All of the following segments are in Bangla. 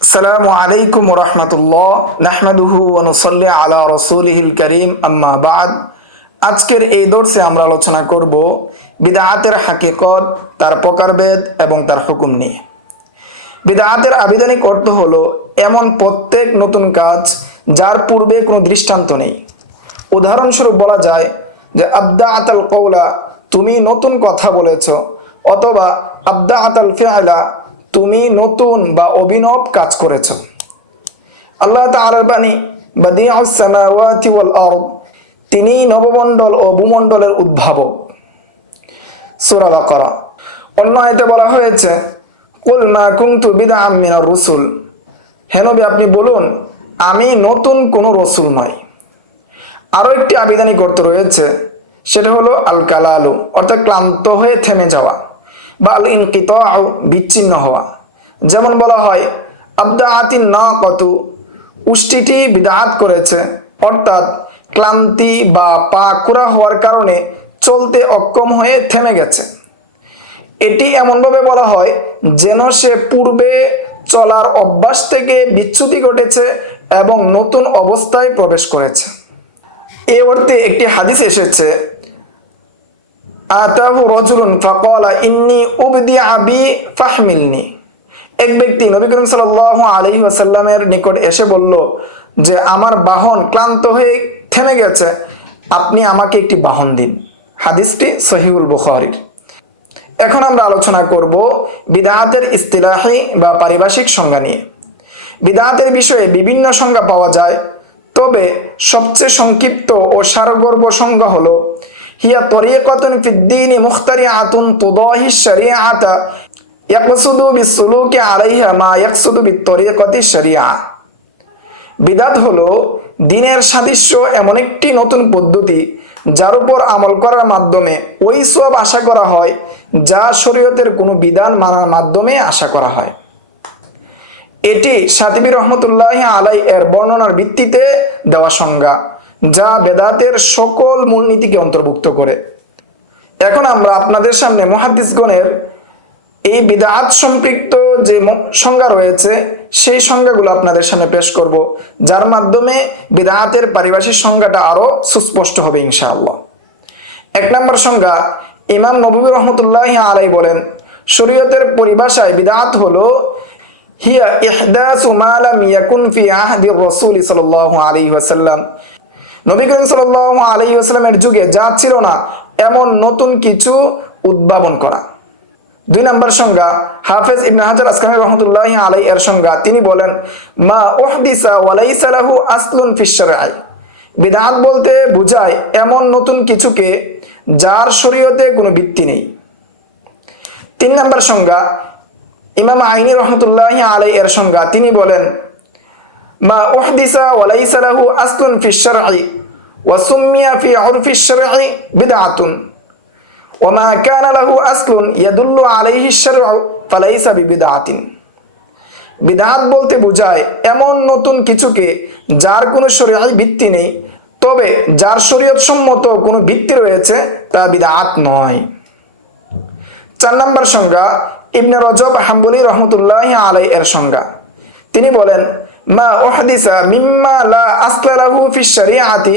সালামু আলাইকুম রহমতুল্লাহ নাহমাদুহু অনুসল্লি আলা রসুলহিল করিম আম্মা বাদ আজকের এই দর্শে আমরা আলোচনা করব বিদাআতের হাকিকত, তার প্রকারভেদ এবং তার হুকুম নিয়ে। বিদাআতের আবেদনিক অর্থ হলো এমন প্রত্যেক নতুন কাজ যার পূর্বে কোনো দৃষ্টান্ত নেই। উদাহরণস্বরূপ বলা যায় যে আবদা আতাল কৌলা তুমি নতুন কথা বলেছ, অথবা আব্দা আতাল ফেআলা, তুমি নতুন বা অভিনব কাজ করেছ। আল্লাহ তাআলার বাণী বাদিউস সামাওয়াতি ওয়াল আরদ তিনি নবমণ্ডল ও ভূমণ্ডলের উদ্ভাবক। সূরা বাকারা। অন্য আয়াতে বলা হয়েছে, কুল মা কুনতু বিদআম মিনার রুসুল। হে নবী, আপনি বলুন, আমি নতুন কোনো রসুল নয় আরও একটি আবিধানিক করতে রয়েছে সেটা হলো আল কালালু অর্থাৎ ক্লান্ত হয়ে থেমে যাওয়া, বা আল ইনকিত বিচ্ছিন্ন হওয়া। যেমন বলা হয় আব্দা আতিন না কতু উষ্টিটি বিদাত করেছে, অর্থাৎ ক্লান্তি বা পা কুড়া হওয়ার কারণে চলতে অক্ষম হয়ে থেমে গেছে। এটি এমনভাবে বলা হয়, যেন সে পূর্বে চলার অভ্যাস থেকে বিচ্যুতি ঘটেছে এবং নতুন অবস্থায় প্রবেশ করেছে। এ অর্থে একটি হাদিস এসেছে আতাহু রজুলুন ফাকালা, ইন্নি উবদি আবি ফাহমিলনি। এক ব্যক্তি নবী করিম সাল্লাল্লাহু আলাইহি ওয়াসাল্লামের নিকট এসে বলল যে, আমার বাহন ক্লান্ত হয়ে থেমে গেছে, আপনি আমাকে একটি বাহন দিন। হাদিসটি সহিউল বুখারীর। এখন আমরা আলোচনা করব বিদাহাতের ইস্তিলাহি বা পারিভাষিক সংজ্ঞা নিয়ে। বিদাহাতের বিষয়ে বিভিন্ন সংজ্ঞা পাওয়া যায়, তবে সবচেয়ে সংক্ষিপ্ত ও সারগর্ভ সংজ্ঞা হলো হিয়া তরিকতুন ফিদ্দিনি মুখতারি আতুন তুদাহি শরিয়াতা ইয়াকসুদু বিসুলুকি আলাইহা মা ইয়াকসুদু বিতরিকতি শরিয়া বিদাত হলো, দিনের সাদৃশ্য এমন একটি নতুন পদ্ধতি যার উপর আমল করার মাধ্যমে ওই সব আশা করা হয় যা শরীয়তের কোনো বিধান মানার মাধ্যমে আশা করা হয়। এটি সাতিবি রহমতুল্লাহ আলাই এর বর্ণনার ভিত্তিতে দেওয়া সংজ্ঞা। যা বেদাতের সকল মূলনীতিকে অন্তর্ভুক্ত করে। এখন আমরা আপনাদের সামনে মহাদিসগণের এই বিদাত সম্পৃক্ত যে সংজ্ঞা রয়েছে, সেই সংজ্ঞাগুলো আপনাদের সামনে পেশ করব, যার মাধ্যমে বিদাতের পারিভাষিক সংজ্ঞাটা আরও সুস্পষ্ট হবে ইনশাআল্লাহ। এক নম্বর সংজ্ঞা, ইমাম নবী রহমতুল্লাহ আলাই বলেন, শরীয়তের পরিভাষায় বিদাত হলো, হিয়া ইহদাসু মা লাম ইয়াকুন ফি আহদি রাসূল সাল্লাল্লাহু আলাইহি ওয়াসাল্লাম নবী করিম আলাইহি ওয়াসাল্লামের যুগে যা ছিল না, এমন নতুন কিছু উদ্ভাবন করা। দুই নম্বর সংজ্ঞা, হাফেজ ইবনে হাজার আসকামি রহমতুল্লাহ আলাই এর সংজ্ঞা। তিনি বলেন, মা ওহদিসা ওয়ালাইসা লাহু আসলুন ফিশ্বরাই বিদাত বলতে বোঝায় এমন নতুন কিছুকে যার শরীয়তে কোনো ভিত্তি নেই। তিন নম্বর সংজ্ঞা, ইমাম আইনি রহমতুল্লাহ আলাই এর সংজ্ঞা। তিনি বলেন মা ওয়ালাইসা লাহু আসলুন ফি লাহু আসলুন বলতে বোঝায় এমন নতুন কিছুকে যার কোনো শরীয়ী ভিত্তি নেই, তবে যার শরীয়ত সম্মত কোনো ভিত্তি রয়েছে, তা বিদআত নয়। চার নম্বর সংজ্ঞা, ইবনে রজব হাম্বলি রহমতুল্লাহ আলাই এর সংজ্ঞা। তিনি বলেন মা ওহদিসা মিম্মা লা আসলা লাহু ফি শরিয়াতি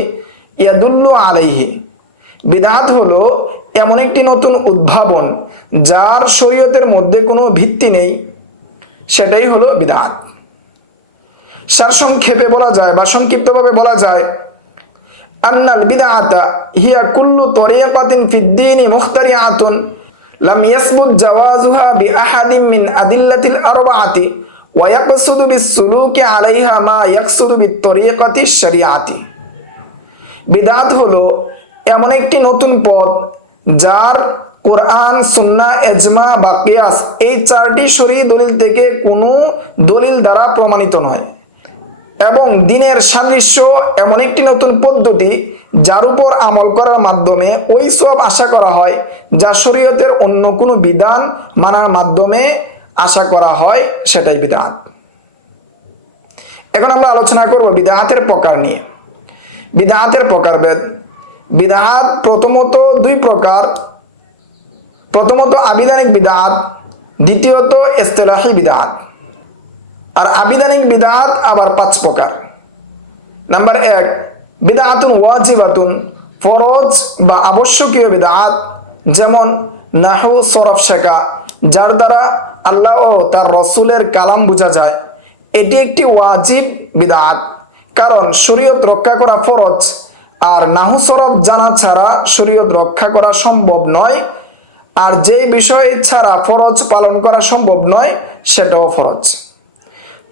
ইয়াদুল্লু আলাইহি। বিদাত হলো, এমন একটি নতুন উদ্ভাবন যার শরীয়তের মধ্যে কোনো ভিত্তি নেই। সেটাই হলো বিদাত। সারসংক্ষেপে বলা যায় বা সংক্ষিপ্তভাবে বলা যায়, আন্নাল বিদআতা হিয়া কুল্লু তরিকাতিন ফিদ্দিনি মুখতারিআতুন, লাম ইয়াসবুত জাওয়াজুহা বিআহাদিন মিন আদিল্লাতিল আরবাআতি। ওয়া ইয়াকসুদু বিসসুলুকি আলাইহা মা ইয়াকসুদু বিতরিকাতি শরিয়াতি বিদাত হলো, এমন একটি নতুন পথ যার কোরআন সুন্না এজমা বা কিয়াস এই চারটি শরী দলিল থেকে কোনো দলিল দ্বারা প্রমাণিত নয়। এবং দিনের সাদৃশ্য এমন একটি নতুন পদ্ধতি যার উপর আমল করার মাধ্যমে ওই সব আশা করা হয় যা শরীয়তের অন্য কোনো বিধান মানার মাধ্যমে আশা করা হয় সেটাই বিধাত এখন আমরা আলোচনা করব বিদাহাতের প্রকার নিয়ে। বিদাহাতের প্রকারভেদ বিদাহাত প্রথমত দুই প্রকার। প্রথমত আবিধানিক বিদাত, দ্বিতীয়ত ইস্তেলাহি বিদাত। আর আবিধানিক বিদাত আবার পাঁচ প্রকার। নাম্বার এক, বিদাতুন ওয়াজিবাতুন, ফরজ বা আবশ্যকীয় বিদাত, যেমন নাহু সরফ শেখা, যার দ্বারা আল্লাহ ও তার রসুলের কালাম বোঝা যায়। এটি একটি ওয়াজিব বিদাত, কারণ শরীয়ত রক্ষা করা ফরজ, আর নাহু সরফ জানা ছাড়া শরীয়ত রক্ষা করা সম্ভব নয়, আর যেই বিষয় ছাড়া ফরজ পালন করা সম্ভব নয়, সেটাও ফরজ।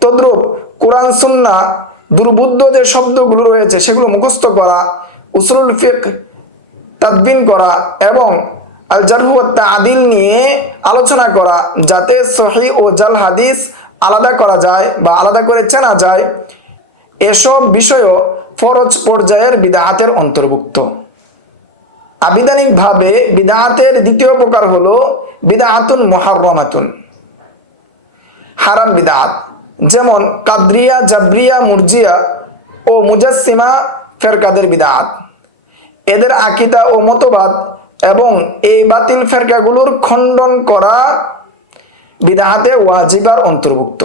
তদ্রূপ কোরআন সুন্না দুর্বুদ্ধ যে শব্দগুলো রয়েছে, সেগুলো মুখস্থ করা উসরুল ফিক তাদবিন করা এবং আল জারহুয়াত্তা আদিল নিয়ে আলোচনা করা, যাতে সহি ও জাল হাদিস আলাদা করা যায় বা আলাদা করে চেনা যায়, এসব বিষয়ও ফরজ পর্যায়ের বিদাহাতের অন্তর্ভুক্ত। আবিধানিকভাবে বিদাহাতের দ্বিতীয় প্রকার হলো বিদাহাতুন মহারমাতুন হারাম বিদাত যেমন কাদ্রিয়া, জাবরিয়া, মুরজিয়া ও মুজাসিমা ফেরকাদের বিদাত এদের আকিদা ও মতবাদ এবং এই বাতিল ফেরকাগুলোর খণ্ডন করা বিদাহাতে ওয়াজিবার অন্তর্ভুক্ত।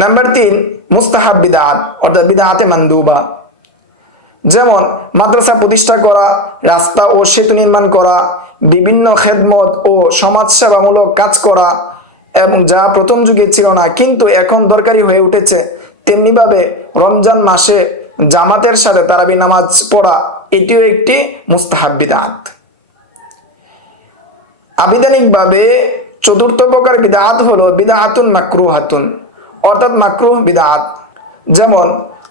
নাম্বার তিন, মুস্তাহাব বিদাত অর্থাৎ বিদাহাতে মান্দুবা। যেমন, মাদ্রাসা প্রতিষ্ঠা করা, রাস্তা ও সেতু নির্মাণ করা, বিভিন্ন খেদমত ও সমাজসেবামূলক কাজ করা, এবং যা প্রথম যুগে ছিল না, কিন্তু এখন দরকারি হয়ে উঠেছে, তেমনিভাবে রমজান মাসে জামাতের সাথে তারাবি নামাজ পড়া এটিও একটি মুস্তাহাব বিদাত। আবিধানিকভাবে চতুর্থ প্রকার বিদাত হলো বিদাহাতুন মাকরু হাতুন অর্থাৎ মাকরুহ বিদাত। যেমন,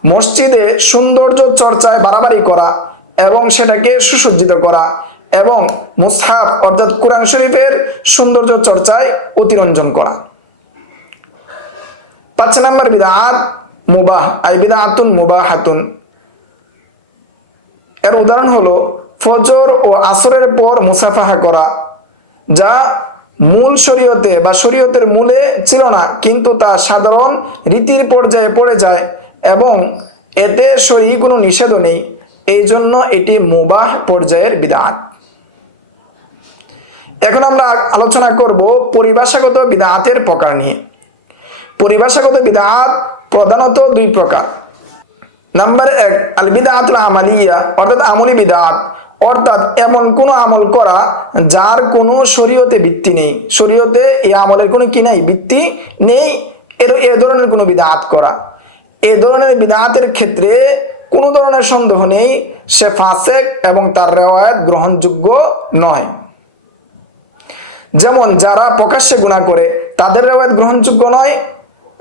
মসজিদে সৌন্দর্য চর্চায় বাড়াবাড়ি করা এবং সেটাকে সুসজ্জিত করা এবং মুসহাফ অর্থাৎ কোরআন শরীফের সৌন্দর্য চর্চায় অতিরঞ্জন করা। পাঁচ নম্বর বিদাত মুবাহ, আই বিদাতুন মুবাহাতুন এর উদাহরণ হলো, ফজর ও আসরের পর মুসাফাহা করা, যা মূল শরীয়তে বা শরীয়তের মূলে ছিল না, কিন্তু তা সাধারণ রীতির পর্যায়ে পড়ে যায় এবং এতে শরী কোনো নিষেধও নেই। এই জন্য এটি মুবাহ পর্যায়ের বিধান এখন আমরা আলোচনা করব পরিভাষাগত বিদাতের প্রকার নিয়ে। পরিভাষাগত বিদাত প্রধানত দুই প্রকার। নাম্বার এক আল বিদাতুল আমালিয়া অর্থাৎ আমলি বিদাত অর্থাৎ এমন কোনো আমল করা যার কোনো শরীয়তে ভিত্তি নেই। শরীয়তে এই আমলের কোনো কি নাই? ভিত্তি নেই। এর, এ ধরনের কোনো বিদাত করা। এ ধরনের বিদাতের ক্ষেত্রে কোনো ধরনের সন্দেহ নেই, সে ফাসেক এবং তার রেওয়ায়ত গ্রহণযোগ্য নয়। যেমন যারা প্রকাশ্যে গুণা করে, তাদের রেওয়ায়ত গ্রহণযোগ্য নয়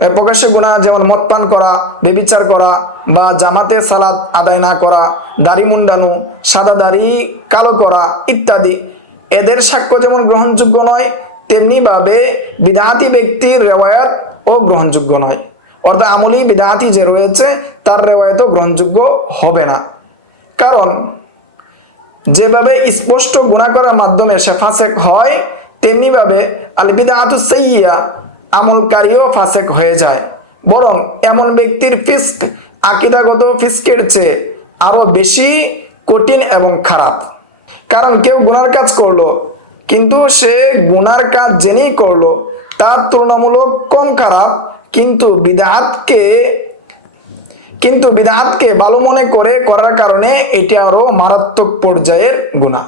প্রকাশ্যে গুণা যেমন মদ পান করা, বেবিচার করা বা জামাতে সালাদ আদায় না করা, দাড়ি মুন্ডানো, সাদা দাড়ি কালো করা ইত্যাদি। এদের সাক্ষ্য যেমন গ্রহণযোগ্য নয়, তেমনিভাবে বিদাহাতি ব্যক্তির রেওয়ায়ত ও গ্রহণযোগ্য নয়। অর্থাৎ আমলি বিদাহাতি যে রয়েছে, তার রেওয়ায়তও গ্রহণযোগ্য হবে না। কারণ, যেভাবে স্পষ্ট গুণা করার মাধ্যমে সে ফাসেক হয়, তেমনিভাবে আল বিদাহাতু সাইয়্যা আমলকারীও ফাসেক হয়ে যায়। বরং এমন ব্যক্তির ফিস্ক, আকিদাগত ফিস্কের চেয়ে আরও বেশি কঠিন এবং খারাপ। কারণ কেউ গুনার কাজ করল, কিন্তু সে গুনার কাজ জেনেই করল, তার তুলনামূলক কম খারাপ, কিন্তু বিদাতকে কিন্তু বিদাতকে ভালো মনে করে করার কারণে এটি আরও মারাত্মক পর্যায়ের গুণা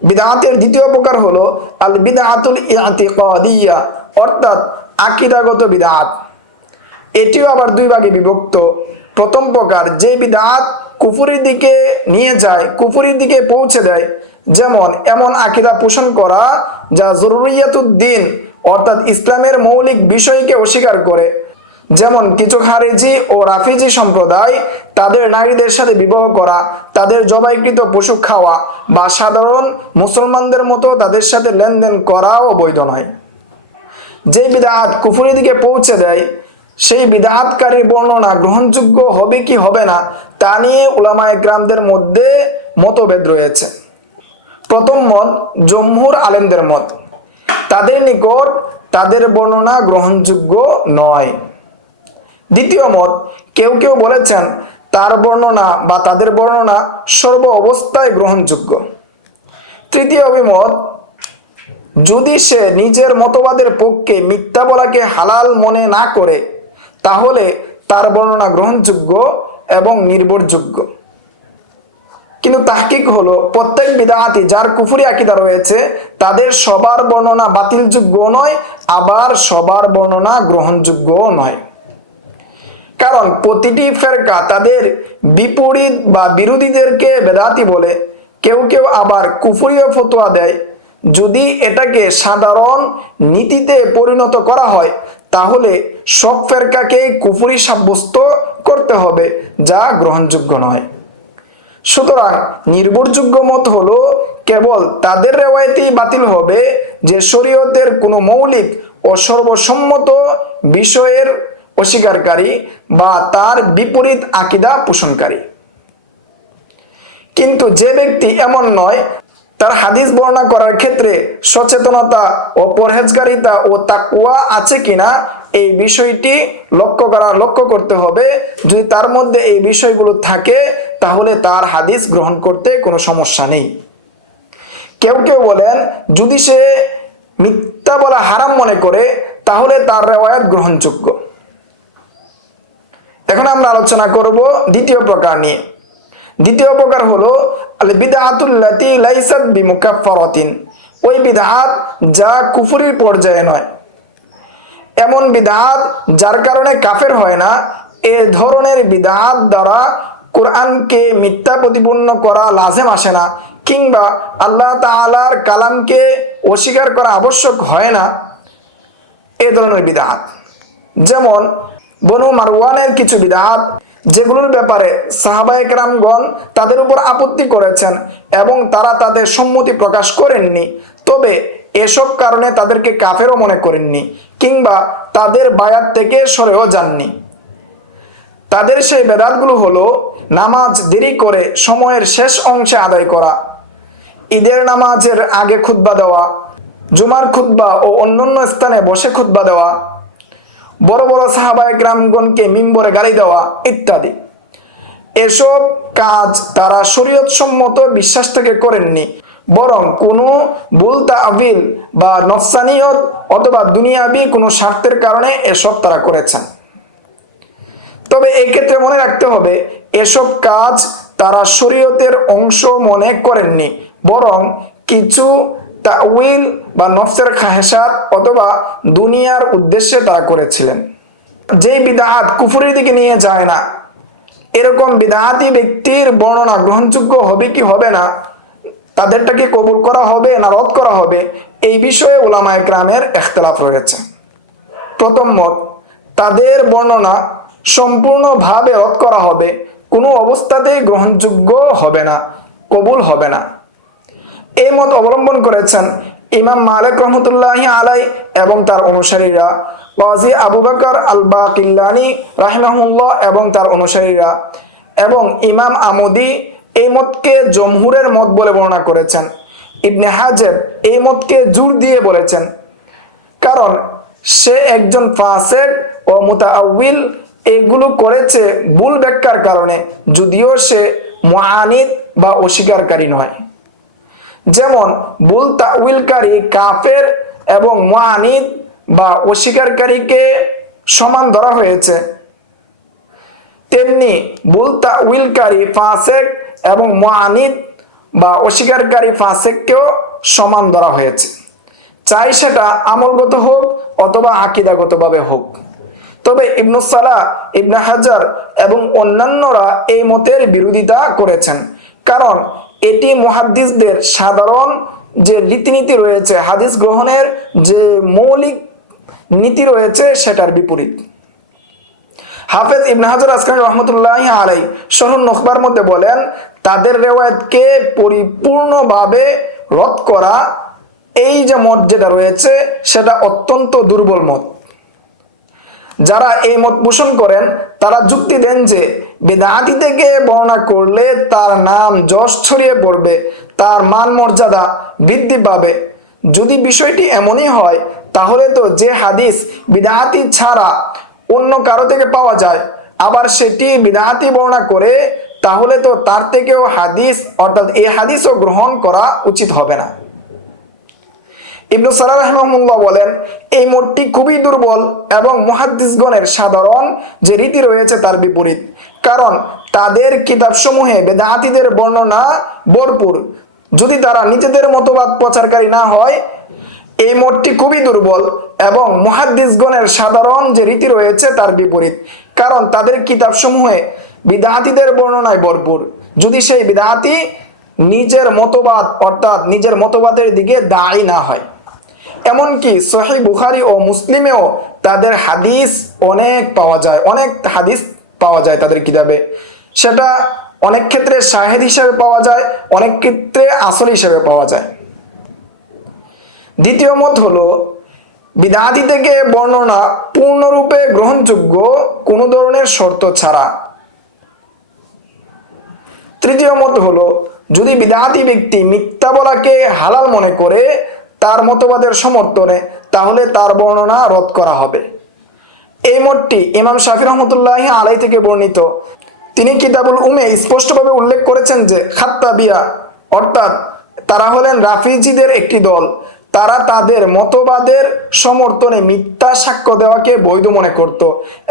বিদাতের দ্বিতীয় প্রকার হলো আল বিদাতুল ইআতিকাদিয়া অর্থাৎ আকিদাগত বিদাত। এটিও আবার দুই ভাগে বিভক্ত। প্রথম প্রকার যে বিদাত কুফুরির দিকে নিয়ে যায়, কুফুরির দিকে পৌঁছে দেয়, যেমন এমন আকিদা পোষণ করা যা জরুরিয়াতুদ্দিন, অর্থাৎ ইসলামের মৌলিক বিষয়কে অস্বীকার করে। যেমন কিছু খারেজি ও রাফিজি সম্প্রদায় তাদের নারীদের সাথে বিবাহ করা, তাদের জবাইকৃত পশু খাওয়া বা সাধারণ মুসলমানদের মতো তাদের সাথে লেনদেন করাও বৈধ নয়। যে বিদাত কুফুরির দিকে পৌঁছে দেয়, সেই বিদাতকারীর বর্ণনা গ্রহণযোগ্য হবে কি হবে না, তা নিয়ে উলামায়ে গ্রামদের মধ্যে মতভেদ রয়েছে। প্রথম মত জম্মুর আলেমদের মত। তাদের নিকট তাদের বর্ণনা গ্রহণযোগ্য নয়। দ্বিতীয় মত, কেউ কেউ বলেছেন, তার বর্ণনা বা তাদের বর্ণনা সর্ব অবস্থায় গ্রহণযোগ্য। তৃতীয় অভিমত যদি সে নিজের মতবাদের পক্ষে মিথ্যা বলাকে হালাল মনে না করে, তাহলে তার বর্ণনা গ্রহণযোগ্য এবং নির্ভরযোগ্য। কিন্তু তাহকিক হলো, প্রত্যেক বিদাহাতি যার কুফুরি আকিদা রয়েছে, তাদের সবার বর্ণনা বাতিলযোগ্য নয়, আবার সবার বর্ণনা গ্রহণযোগ্যও নয়। কারণ প্রতিটি ফেরকা তাদের বিপরীত বা বিরোধীদেরকে বেদাতি বলে, কেউ কেউ আবার কুফুরীয় ফতোয়া দেয় যদি এটাকে সাধারণ নীতিতে পরিণত করা হয়, তাহলে সব ফেরকাকে কুফুরি সাব্যস্ত করতে হবে, যা গ্রহণযোগ্য নয়। সুতরাং নির্ভরযোগ্য মত হলো, কেবল তাদের রেওয়ায়তেই বাতিল হবে যে শরীয়তের কোনো মৌলিক ও সর্বসম্মত বিষয়ের অস্বীকারী বা তার বিপরীত আকিদা পোষণকারী। কিন্তু যে ব্যক্তি এমন নয় তার হাদিস বর্ণনা করার ক্ষেত্রে সচেতনতা ও পরহেজগারিতা ও তাকুয়া আছে কিনা এই বিষয়টি লক্ষ্য করা, লক্ষ্য করতে হবে। যদি তার মধ্যে এই বিষয়গুলো থাকে, তাহলে তার হাদিস গ্রহণ করতে কোনো সমস্যা নেই। কেউ কেউ বলেন, যদি সে মিথ্যা বলা হারাম মনে করে, তাহলে তার রেওয়ায়াত গ্রহণযোগ্য। এখন আমরা আলোচনা করব দ্বিতীয় প্রকার নিয়ে। দ্বিতীয় প্রকার হলো ওই বিদআত যা কুফুরির পর্যায়ে নয়। এমন বিদআত যার কারণে কাফের হয় না, এ ধরনের বিদআত দ্বারা কোরআনকে মিথ্যা প্রতিপন্ন করা লাজেম আসে না, কিংবা আল্লাহ তাআলার কালামকে অস্বীকার করা আবশ্যক হয় না। এ ধরনের বিদআত। যেমন বনু মারওয়ানের কিছু বিদআত যেগুলোর ব্যাপারে সাহাবায়ক রামগণ তাদের উপর আপত্তি করেছেন এবং তারা তাদের সম্মতি প্রকাশ করেননি। তবে এসব কারণে তাদেরকে কাফেরও মনে করেননি কিংবা তাদের বায়াত থেকে সরেও যাননি। তাদের সেই বেদাতগুলো হলো নামাজ দেরি করে সময়ের শেষ অংশে আদায় করা, ঈদের নামাজের আগে খুতবা দেওয়া, জুমার খুতবা ও অন্যান্য স্থানে বসে খুতবা দেওয়া বড় বড় সাহাবায় গ্রামগণকে মিম্বরে গালি দেওয়া ইত্যাদি। এসব কাজ তারা শরীয়ত সম্মত বিশ্বাস থেকে করেননি, বরং কোনো ভুল তাবিল বা নফসানিয়ত অথবা দুনিয়াবি কোনো স্বার্থের কারণে এসব তারা করেছেন। তবে এই ক্ষেত্রে মনে রাখতে হবে, এসব কাজ তারা শরীয়তের অংশ মনে করেননি, বরং কিছু তাউইল বা নফসের খাহেসাত অথবা দুনিয়ার উদ্দেশ্যে তারা করেছিলেন। যেই বিদাহাত কুফুরের দিকে নিয়ে যায় না, এরকম বিদাহাতি ব্যক্তির বর্ণনা গ্রহণযোগ্য হবে কি হবে না তাদেরটাকে কবুল করা হবে না রদ করা হবে, এই বিষয়ে ওলামা একরামের এখতলাফ রয়েছে। প্রথম মত, তাদের বর্ণনা সম্পূর্ণভাবে রদ করা হবে, কোনো অবস্থাতেই গ্রহণযোগ্য হবে না, কবুল হবে না। এই মত অবলম্বন করেছেন ইমাম মালিক রহমতুল্লাহ আলাই এবং তার অনুসারীরা, কাজী আবু বাকর আল বাকিল্লানি রাহিমাহুল্লাহ এবং তার অনুসারীরা এবং ইমাম আমদি এই মতকে জমহুরের মত বলে বর্ণনা করেছেন। ইবনে হাজেব এই মতকে জোর দিয়ে বলেছেন, কারণ সে একজন ফাসেক ও মুতাআউইল এগুলো করেছে ভুল ব্যাখ্যার কারণে, যদিও সে মুআনিদ বা অস্বীকারী নয়। যেমন বুল তাউইলকারী কাফের এবং মুআনিদ বা অস্বীকারীকে সমান ধরা হয়েছে। তেমনি বুল তাউইলকারী ফাসেক এবং মুআনিদ বা অস্বীকারী ফাসেককেও সমান ধরা হয়েছে। চাই সেটা আমলগত হোক অথবা আকিদাগতভাবে হোক। তবে ইবনু ইবনুসালা ইবনে হাজার এবং অন্যান্যরা এই মতের বিরোধিতা করেছেন। কারণ এটি মুহাদ্দিসদের সাধারণ যে রীতিনীতি রয়েছে, হাদিস গ্রহণের যে মৌলিক নীতি রয়েছে সেটার বিপরীত। হাফেজ ইবনে হাজার আসকান রহমতুল্লাহ আলাই শরুন নখবার মধ্যে বলেন, তাদের রেওয়ায়তকে পরিপূর্ণভাবে রদ করা এই যে মত যেটা রয়েছে, সেটা অত্যন্ত দুর্বল মত। যারা এই মত পোষণ করেন, তারা যুক্তি দেন যে বেদাতি থেকে বর্ণনা করলে তার নাম যশ ছড়িয়ে পড়বে, তার মান মর্যাদা বৃদ্ধি পাবে। যদি বিষয়টি এমনই হয়, তাহলে তো যে হাদিস বিদাহাতি ছাড়া অন্য কারও থেকে পাওয়া যায়। আবার সেটি বিদাহাতি বর্ণনা করে, তাহলে তো তার থেকেও হাদিস, অর্থাৎ এই হাদিসও গ্রহণ করা উচিত হবে না। ইবনু সালাহ রহমুল্লাহ বলেন, এই মোটটি খুবই দুর্বল এবং মুহাদ্দিসগণের সাধারণ যে রীতি রয়েছে তার বিপরীত। কারণ তাদের কিতাবসমূহে বেদাহাতিদের বর্ণনা ভরপুর। যদি তারা নিজেদের মতবাদ প্রচারকারী না হয়, এই মোটটি খুবই দুর্বল এবং মুহাদ্দিসগণের সাধারণ যে রীতি রয়েছে তার বিপরীত। কারণ তাদের কিতাবসমূহে বিদাহাতিদের বর্ণনায় ভরপুর। যদি সেই বিদাহাতি নিজের মতবাদ অর্থাৎ নিজের মতবাদের দিকে দায়ী না হয়। এমনকি সহি বুখারি ও মুসলিমেও তাদের হাদিস অনেক পাওয়া যায়, অনেক হাদিস পাওয়া যায় তাদের কিতাবে। সেটা অনেক ক্ষেত্রে শাহেদ হিসেবে পাওয়া যায়, অনেক ক্ষেত্রে আসল হিসেবে পাওয়া যায়। দ্বিতীয় মত হলো, বিদাতি থেকে বর্ণনা পূর্ণরূপে গ্রহণযোগ্য কোনো ধরনের শর্ত ছাড়া। তৃতীয় মত হলো, যদি বিদাতি ব্যক্তি মিথ্যা বলাকে হালাল মনে করে তার মতবাদের সমর্থনে, তাহলে তার বর্ণনা রদ করা হবে। এই মতটি ইমাম শাফি রহমতুল্লাহ আলাই থেকে বর্ণিত। তিনি কিতাবুল উমে স্পষ্টভাবে উল্লেখ করেছেন যে, খাত্তাবিয়া অর্থাৎ তারা হলেন রাফিজিদের একটি দল। তারা তাদের মতবাদের সমর্থনে মিথ্যা সাক্ষ্য দেওয়াকে বৈধ মনে করত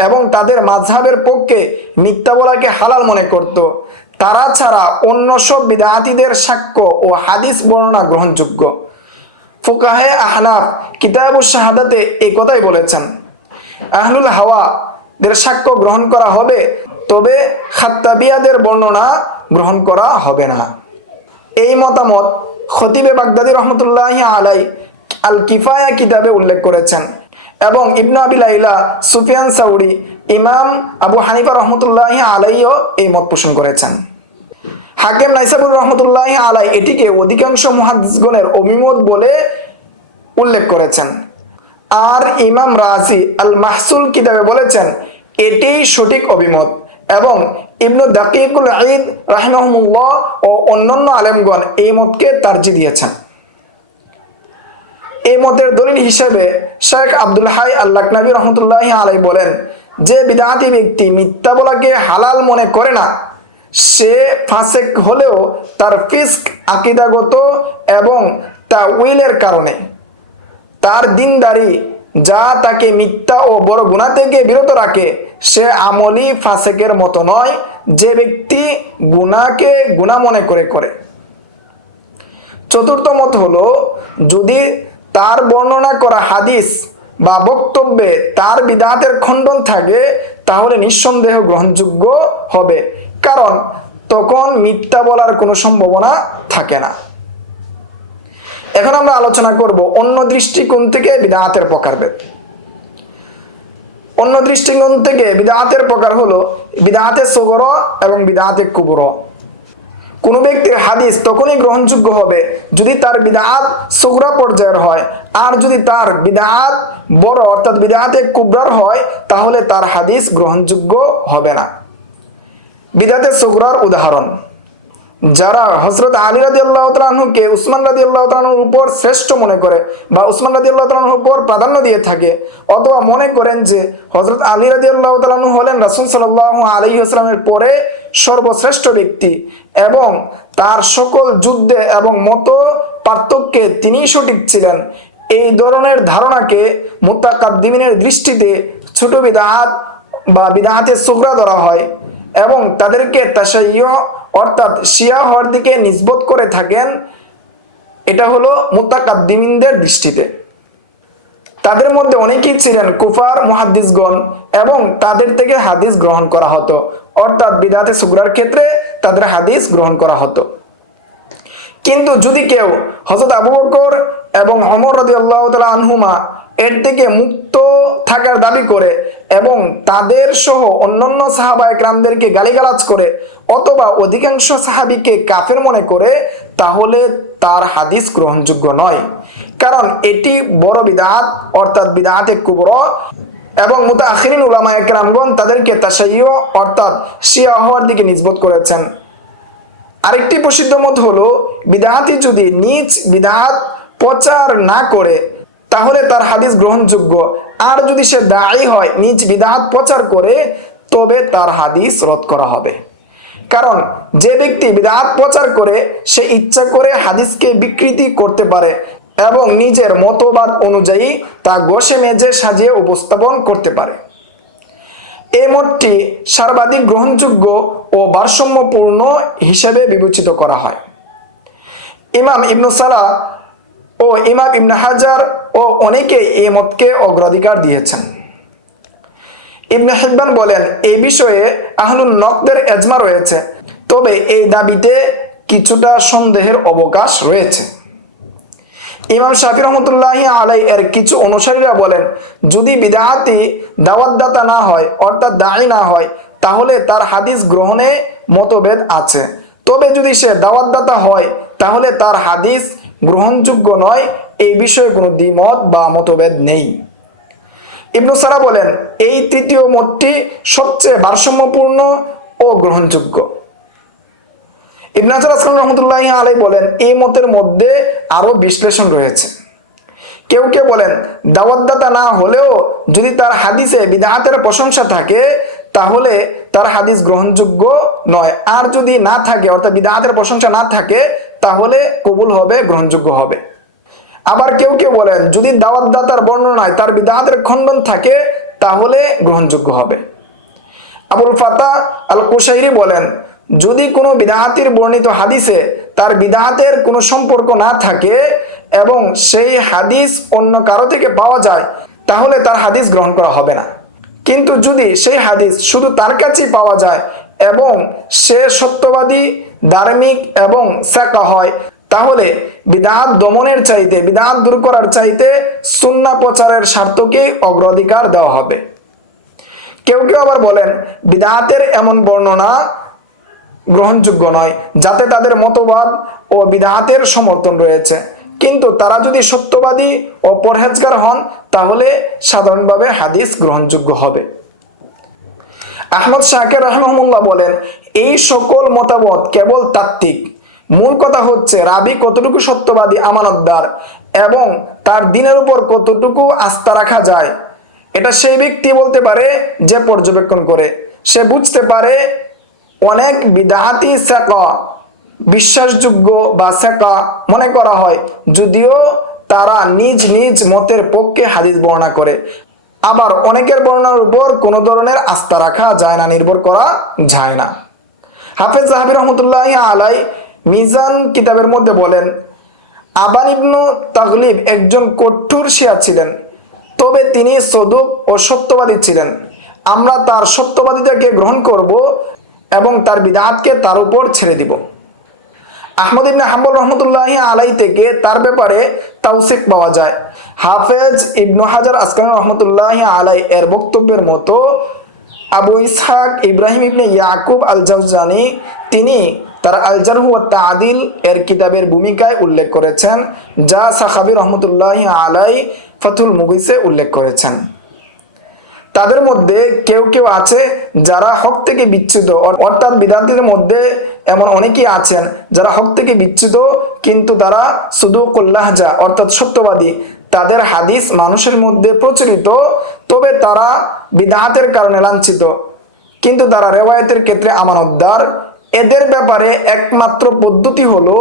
এবং তাদের মাঝহাবের পক্ষে মিথ্যা বলাকে হালাল মনে করত। তারা ছাড়া অন্য সব বিদাহাতিদের সাক্ষ্য ও হাদিস বর্ণনা গ্রহণযোগ্য। ফোকাহে আহনাফ কিতাবুল শাহাদাতে এই কথাই বলেছেন। আহলুল হাওয়া দের সাক্ষ্য গ্রহণ করা হবে, তবে খাত্তাবিয়াদের বর্ণনা গ্রহণ করা হবে না। এই মতামত খতিবে বাগদাদি রহমতুল্লাহ আলাই আল কিফায়া কিতাবে উল্লেখ করেছেন এবং ইবনু আবিলাইলা সুফিয়ান সাউরি, ইমাম আবু হানিফা রহমতুল্লাহ আলাইও এই মত পোষণ করেছেন। হাকেম নাইসাবুর রহমতুল্লাহ আলাই এটিকে অধিকাংশ মহাদিসগণের অভিমত বলে উল্লেখ করেছেন। আর ইমাম রাজি আল মাহসুল কিতাবে বলেছেন, এটিই সঠিক অভিমত এবং ইবনু দাকিকুল ঈদ রাহিমহমুল্লাহ ও অন্যান্য আলেমগণ এই মতকে তার্জি দিয়েছেন। এই মতের দলিল হিসেবে শেখ আব্দুল হাই আল্লাহ নবী রহমতুল্লাহ আলাই বলেন, যে বিদাতি ব্যক্তি মিথ্যা বলাকে হালাল মনে করে না সে ফাসেক হলেও তার ফিস্ক আকিদাগত এবং তা উইলের কারণে। তার দিনদারি যা তাকে মিথ্যা ও বড় গুণা থেকে বিরত রাখে, সে আমলি ফাসেকের মতো নয় যে ব্যক্তি গুণাকে গুণা মনে করে করে। চতুর্থ মত হলো, যদি তার বর্ণনা করা হাদিস বা বক্তব্যে তার বিদাতের খণ্ডন থাকে, তাহলে নিঃসন্দেহ গ্রহণযোগ্য হবে। কারণ তখন মিথ্যা বলার কোনো সম্ভাবনা থাকে না। এখন আমরা আলোচনা করব অন্য দৃষ্টিকোণ থেকে বিদাতের প্রকারভেদ অন্য দৃষ্টিকোণ থেকে বিদাতের প্রকার হলো বিদাতে সগর এবং বিদাতে কুবর। কোনো ব্যক্তির হাদিস তখনই গ্রহণযোগ্য হবে যদি তার বিদাত সুগরা পর্যায়ের হয়, আর যদি তার বিদাত বড় অর্থাৎ বিদাতে কুবরার হয়, তাহলে তার হাদিস গ্রহণযোগ্য হবে না। বিদাতে সুগরার উদাহরণ। যারা হজরত আলী রাজি আল্লাহ তালুকে উসমান রাজি আল্লাহ উপর শ্রেষ্ঠ মনে করে বা উসমান রাজি আল্লাহ উপর প্রাধান্য দিয়ে থাকে, অথবা মনে করেন যে হজরত আলী রাজি আল্লাহ তালু হলেন রাসুল সাল্লাহ আলী আসলামের পরে সর্বশ্রেষ্ঠ ব্যক্তি এবং তার সকল যুদ্ধে এবং মত পার্থক্যে তিনিই সঠিক ছিলেন। এই ধরনের ধারণাকে মুতাকাদ্দিমিনের দৃষ্টিতে ছোট বিদাহাত বা বিদাহাতের সুগরা ধরা হয়। এবং তাদেরকে তাসাইয় অর্থাৎ শিয়া হওয়ার দিকে নিসবত করে থাকেন, এটা হলো মুতাকাদ্দিমিনদের দৃষ্টিতে। তাদের মধ্যে অনেকেই ছিলেন কুফার মুহাদ্দিসগণ এবং তাদের থেকে হাদিস গ্রহণ করা হতো। অর্থাৎ বিদাতে সুগরার ক্ষেত্রে তাদের হাদিস গ্রহণ করা হতো। কিন্তু যদি কেউ হজরত আবু বকর এবং অমর রদি আল্লাহ তালা আনহুমা এর থেকে মুক্ত থাকার দাবি করে এবং তাদের সহ অন্যান্য সাহাবা একরামদেরকে গালিগালাজ করে অথবা অধিকাংশ সাহাবিকে কাফের মনে করে, তাহলে তার হাদিস গ্রহণযোগ্য নয়। কারণ এটি বড় বিদাত, অর্থাৎ বিদাতে কুবর, এবং মুতা আখিরিন উলামা একরামগণ তাদেরকে তাসাইয় অর্থাৎ শিয়া হওয়ার দিকে নিজবত করেছেন। আরেকটি প্রসিদ্ধ মত হলো বিদাহাতি যদি নিজ বিদাহাত প্রচার না করে, তাহলে তার হাদিস গ্রহণযোগ্য। আর যদি সে দায়ী হয়, নিজ বিদাহাত প্রচার করে, তবে তার হাদিস রদ করা হবে। কারণ যে ব্যক্তি বিদাত প্রচার করে, সে ইচ্ছা করে হাদিসকে বিকৃতি করতে পারে এবং নিজের মতবাদ অনুযায়ী তা গোসে মেজে সাজিয়ে উপস্থাপন করতে পারে। এ মতটি সর্বাধিক গ্রহণযোগ্য ও ভারসাম্যপূর্ণ হিসেবে বিবেচিত করা হয়। ইমাম ইবনু সালা ও ইমাম ইবনে হাজার ও অনেকে এই মতকে অগ্রাধিকার দিয়েছেন। ইবনে হিব্বান বলেন, এই বিষয়ে আহলুন নকদের এজমা রয়েছে, তবে এই দাবিতে কিছুটা সন্দেহের অবকাশ রয়েছে। ইমাম শাফি রহমতুল্লাহ আলাই এর কিছু অনুসারীরা বলেন, যদি বিদাহাতি দাওয়াতদাতা না হয়, অর্থাৎ দায়ী না হয়, তাহলে তার হাদিস গ্রহণে মতভেদ আছে। তবে যদি সে দাওয়াতদাতা হয়, তাহলে তার হাদিস গ্রহণযোগ্য নয়, এই বিষয়ে কোনো দ্বিমত বা মতভেদ নেই। ইবনু সারা বলেন, এই তৃতীয় মতটি সবচেয়ে ভারসাম্যপূর্ণ ও গ্রহণযোগ্য। ইবনাজার আসলাম রহমতুল্লাহ আলাই বলেন, এই মতের মধ্যে আরও বিশ্লেষণ রয়েছে। কেউ কেউ বলেন, দাওয়াতদাতা না হলেও যদি তার হাদিসে বিদাহাতের প্রশংসা থাকে, তাহলে তার হাদিস গ্রহণযোগ্য নয়। আর যদি না থাকে, অর্থাৎ বিদাহাতের প্রশংসা না থাকে তাহলে কবুল হবে, গ্রহণযোগ্য হবে। আবার কেউ কেউ বলেন, যদি দাওয়াতদাতার বর্ণনায় তার বিদাহাতের খণ্ডন থাকে, তাহলে গ্রহণযোগ্য হবে। আবুল ফাতা আল কুশাইরি বলেন, যদি কোনো বিদাহাতির বর্ণিত হাদিসে তার বিদাহাতের কোনো সম্পর্ক না থাকে এবং সেই হাদিস অন্য কারও থেকে পাওয়া যায়, তাহলে তার হাদিস গ্রহণ করা হবে না। কিন্তু যদি সেই হাদিস শুধু তার কাছেই পাওয়া যায় এবং সে সত্যবাদী ধার্মিক এবং সাকা হয়, তাহলে বিদাত দমনের চাইতে বিদাত দূর করার চাইতে সুন্না প্রচারের স্বার্থকে অগ্রাধিকার দেওয়া হবে। কেউ কেউ আবার বলেন বিদাতের এমন বর্ণনা গ্রহণযোগ্য নয়, যাতে তাদের মতবাদ ও বিদাতের সমর্থন রয়েছে। কিন্তু তারা যদি সত্যবাদী ও পরহেজগার হন, তাহলে সাধারণভাবে হাদিস গ্রহণযোগ্য হবে। আহমদ শাহকে রহমুল্লাহ বলেন, এই সকল মতামত কেবল তাত্ত্বিক। মূল কথা হচ্ছে, রাবি কতটুকু সত্যবাদী আমানতদার এবং তার দিনের উপর কতটুকু আস্থা রাখা যায়, এটা সেই ব্যক্তি বলতে পারে যে পর্যবেক্ষণ করে। সে বুঝতে পারে অনেক বিদাহাতি সেকা বিশ্বাসযোগ্য বা সেকা মনে করা হয়, যদিও তারা নিজ নিজ মতের পক্ষে হাদিস বর্ণনা করে। আবার অনেকের বর্ণনার উপর কোনো ধরনের আস্থা রাখা যায় না, নির্ভর করা যায় না। হাফেজ জাহাবি রহমতুল্লাহ আলাই মিজান কিতাবের মধ্যে বলেন, আবান ইবনু তাগলিব একজন কঠোর শিয়া ছিলেন, তবে তিনি সদুক ও সত্যবাদী ছিলেন। আমরা তার সত্যবাদিতাকে গ্রহণ করব এবং তার বিদাতকে তার উপর ছেড়ে দিব। আহমদ ইবনে হাম্বল রহমতুল্লাহ আলাই থেকে তার ব্যাপারে তাওসিক পাওয়া যায়। হাফেজ ইবনু হাজার আসকান রহমতুল্লাহ আলাই এর বক্তব্যের মতো আবু ইসহাক ইব্রাহিম ইবনে ইয়াকুব আল জাউজানি তিনি তার আল জারহু তাদিল এর কিতাবের ভূমিকায় উল্লেখ করেছেন, যা সাখাবি রহমতুল্লাহ আলাই ফতুল মুগিসে উল্লেখ করেছেন। তাদের মধ্যে কেউ কেউ আছে যারা হক থেকে বিচ্যুত, অর্থাৎ বিদ্যার্থীদের মধ্যে এমন অনেকেই আছেন যারা হক থেকে বিচ্যুত, কিন্তু তারা শুধু কল্লাহজা অর্থাৎ সত্যবাদী তাদের হাদিস মানুষের মধ্যে প্রচলিত, তবে তারা বিদাহাতের কারণে লাঞ্ছিত। কিন্তু তারা রেওয়ায়তের ক্ষেত্রে আমানতদার, এদের ব্যাপারে একমাত্র পদ্ধতি হলো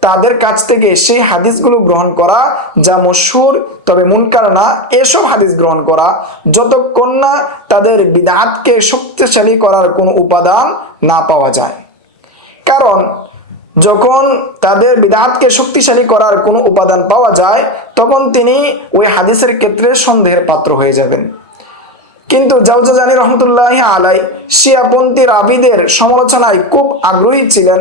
তাদের কাছ থেকে সেই হাদিসগুলো গ্রহণ করা, যা মশহুর, তবে মুনকার না, এসব হাদিস গ্রহণ করা। যতক্ষণ না তাদের বিদাতকে শক্তিশালী করার কোনো উপাদান না পাওয়া যায়। কারণ যখন তাদের বিদাতকে শক্তিশালী করার কোনো উপাদান পাওয়া যায়, তখন তিনি ওই হাদিসের ক্ষেত্রে সন্দেহের পাত্র হয়ে যাবেন। কিন্তু জাউজাজানি রহমতুল্লাহ আলাই শিয়াপন্থী রাবিদের সমালোচনায় খুব আগ্রহী ছিলেন।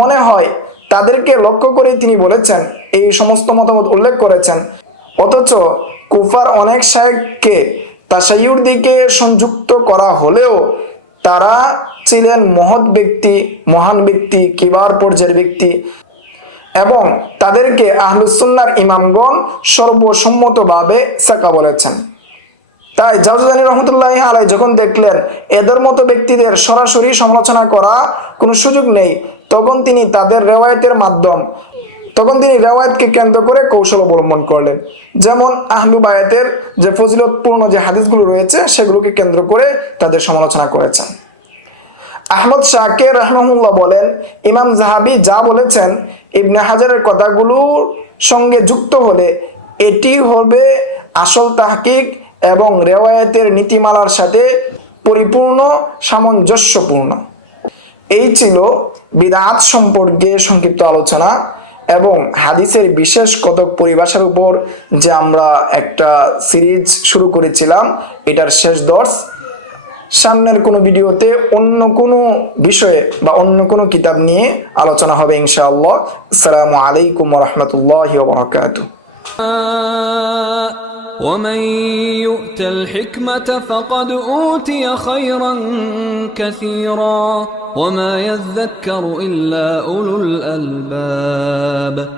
মনে হয় তাদেরকে লক্ষ্য করে তিনি বলেছেন, এই সমস্ত মতামত উল্লেখ করেছেন। অথচ কুফার অনেক শায়েককে তাসাইয়ুর দিকে সংযুক্ত করা হলেও তারা ছিলেন মহৎ ব্যক্তি, মহান ব্যক্তি, কিবার পর্যায়ের ব্যক্তি এবং তাদেরকে আহলুসুন্নার ইমামগণ সর্বসম্মতভাবে সাকা বলেছেন। তাই জাউজানি রহমতুল্লাহ আলাই যখন দেখলেন এদের মতো ব্যক্তিদের সরাসরি সমালোচনা করা কোনো সুযোগ নেই, তখন তিনি তাদের রেওয়ায়তের মাধ্যম, তখন তিনি রেওয়ায়তকে কেন্দ্র করে কৌশল অবলম্বন করলেন। যেমন আহলু বায়াতের যে ফজিলতপূর্ণ যে হাদিসগুলো রয়েছে, সেগুলোকে কেন্দ্র করে তাদের সমালোচনা করেছেন। আহমদ শাকের রহমাহুল্লাহ বলেন, ইমাম জাহাবি যা বলেছেন, ইবনে হাজারের কথাগুলোর সঙ্গে যুক্ত হলে এটি হবে আসল তাহকিক এবং রেওয়ায়তের নীতিমালার সাথে পরিপূর্ণ, সামঞ্জস্যপূর্ণ। এই ছিল বিদাত সম্পর্কে সংক্ষিপ্ত আলোচনা এবং হাদিসের বিশেষ কতক পরিভাষার উপর যে আমরা একটা সিরিজ শুরু করেছিলাম, এটার শেষ দর্শ। সামনের কোনো ভিডিওতে অন্য কোনো বিষয়ে বা অন্য কোনো কিতাব নিয়ে আলোচনা হবে ইনশাআল্লাহ আসসালামু আলাইকুম রহমতুল্লাহ বরকাতুহ ومن يؤت الحكمة فقد أوتي خيرا كثيرا وما يذكر إلا أولو الألباب